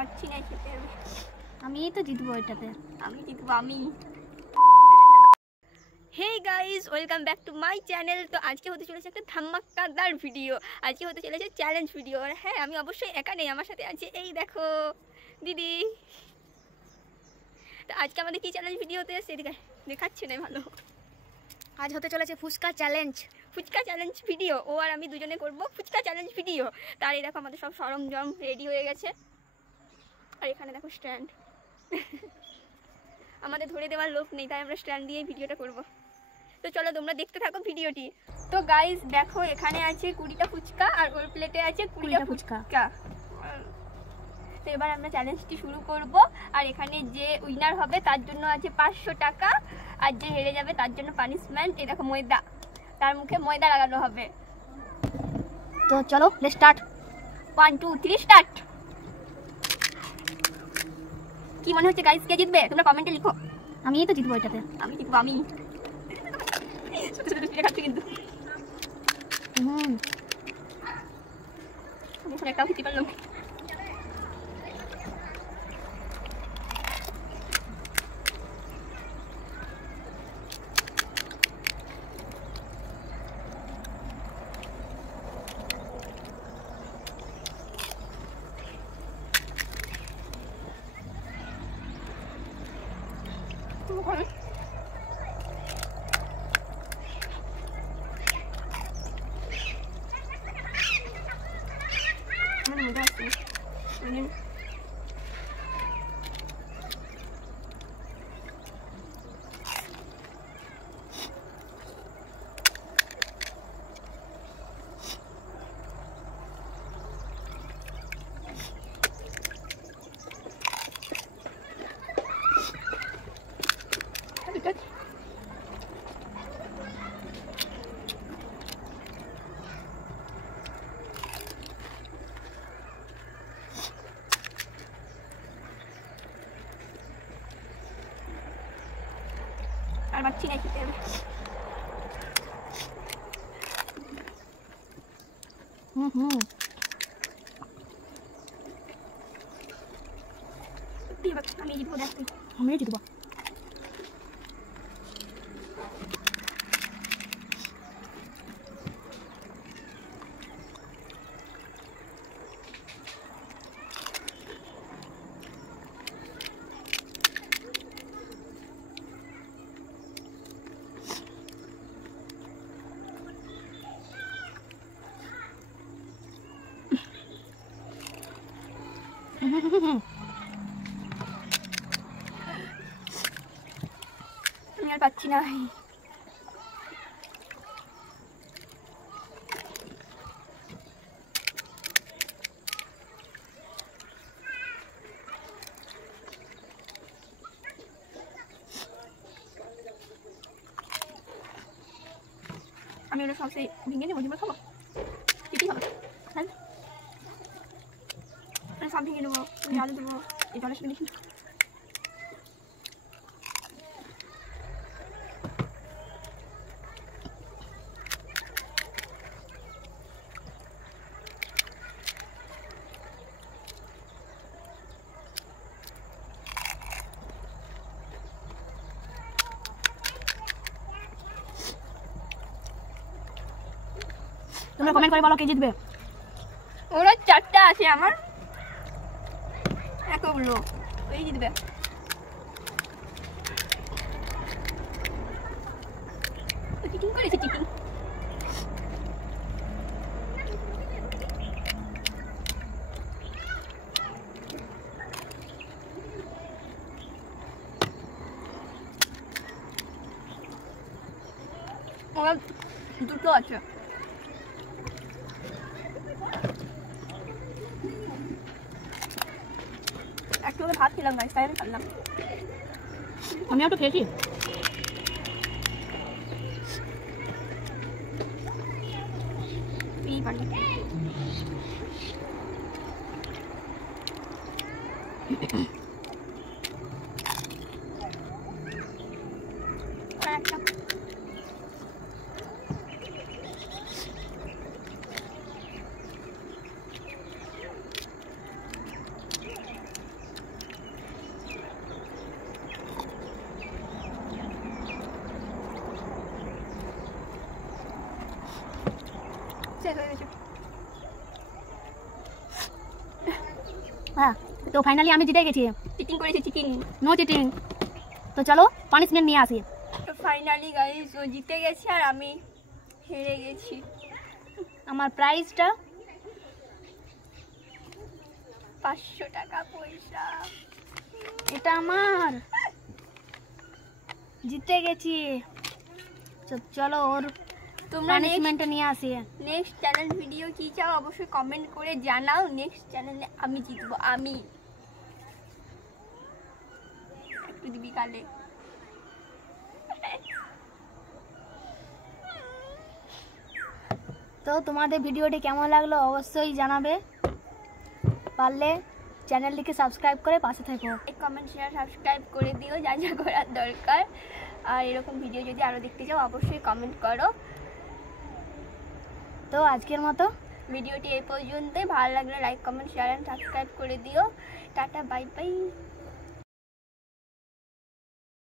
পাচ্ছি না খেতে। আমি তো জিতবো এটাতে, আমি জিতবো আমি। Hey guys, welcome back to my channel. তো আজকে হতে চলেছে একটা ধামাকাদার ভিডিও, আজকে হতে চলেছে চ্যালেঞ্জ ভিডিও। আর হ্যাঁ, আমি অবশ্যই একা নেই, আমার সাথে আছে এই দেখো দিদি। তো আজকে আমাদের কি চ্যালেঞ্জ ভিডিওতে সেটা দেখাচ্ছে না ভালো। আজ হতে চলেছে fuchka challenge. Fuchka challenge video, ও আর আমি দুজনে করবো ফুচকা চ্যালেঞ্জ ভিডিও। তার এই দেখো আমাদের সব সরঞ্জাম রেডি হয়ে গেছে। আর এখানে দেখো স্ট্যান্ড। আমাদের ধরে দেওয়ার লোক নেই, তাই আমরা স্ট্যান্ড দিয়ে ভিডিওটা করব। তো চলো তোমরা দেখতে থাকো ভিডিওটি। তো গাইজ দেখো, এখানে আছে 20টা ফুচকা আর ওর প্লেটে আছে 20টা ফুচকা। তো এবার আমরা চ্যালেঞ্জটি শুরু করব। আর এখানে যে উইনার হবে তার জন্য আছে 500 টাকা, আর যে হেরে যাবে তার জন্য পানিশমেন্ট। এই দেখো ময়দা, তার মুখে ময়দা লাগানো হবে। তো চলো লেটস স্টার্ট। 1 2 3 স্টার্ট। কি মনে হচ্ছে গাইস, কে জিতবে তোমরা কমেন্টে লিখো। আমিই তো জিতবো এটাতে। আমি জিতবো আমি। খাচ্ছি কিন্তু আমি একটাও খেতে পারলাম। আর বাচ্চি না খেতে হবে। আমি জিতবো, দেখ তুই। আমিও জিতবো। আমি আর পাচ্ছি না। আমি ওটা সবসে ভেঙে নেবো, জীবন খাবো কেটেই হবে। হ্যাঁ সব ভেঙে নেবো, আলু দেবো, এই জলের সাথে দেখি। তোমরা কমেন্ট করে বলো কে জিতবে। ওরা 4টা আছে, আমার এতগুলো, ওই জিতবে। চিটিং করেছে, চিটিং। ওরা 2টো আছে। একটু ভাত খেলাম গাইস, তাই আমি খাল্লাম। আমি একটু খেয়েছি। এই পারি একটা হয়ে গেছে। হ্যাঁ, তো ফাইনালি আমি জিতে গেছি। চিটিং করেছে, চিটিং। No cheating. তো চলো পানিশমেন্ট নিয়ে আসি। তো ফাইনালি গাইস ও জিতে গেছে আর আমি হেরে গেছি। আমার প্রাইজটা 500 টাকা পয়সা। এটা আমার, জিতে গেছি। চলো ওর তোমরা পানিশমেন্ট নিয়ে আসি। নেক্সট চ্যালেঞ্জ ভিডিও কি চাও অবশ্যই কমেন্ট করে জানাও। নেক্সট চ্যানেলে আমি জিতবো, আমি। একটু দিবি কালে। তো তোমাদের ভিডিওটি কেমন লাগলো অবশ্যই জানাবে। পারলে চ্যানেলটিকে সাবস্ক্রাইব করে পাশে থেকো। কমেন্ট শেয়ার সাবস্ক্রাইব করে দিও যা যা করার দরকার। আর এরকম ভিডিও যদি আরও দেখতে চাও অবশ্যই কমেন্ট করো। তো আজকের মতো ভিডিওটি এই পর্যন্তই। ভালো লাগলে like comment share and subscribe করে দিও। Tata, bye bye.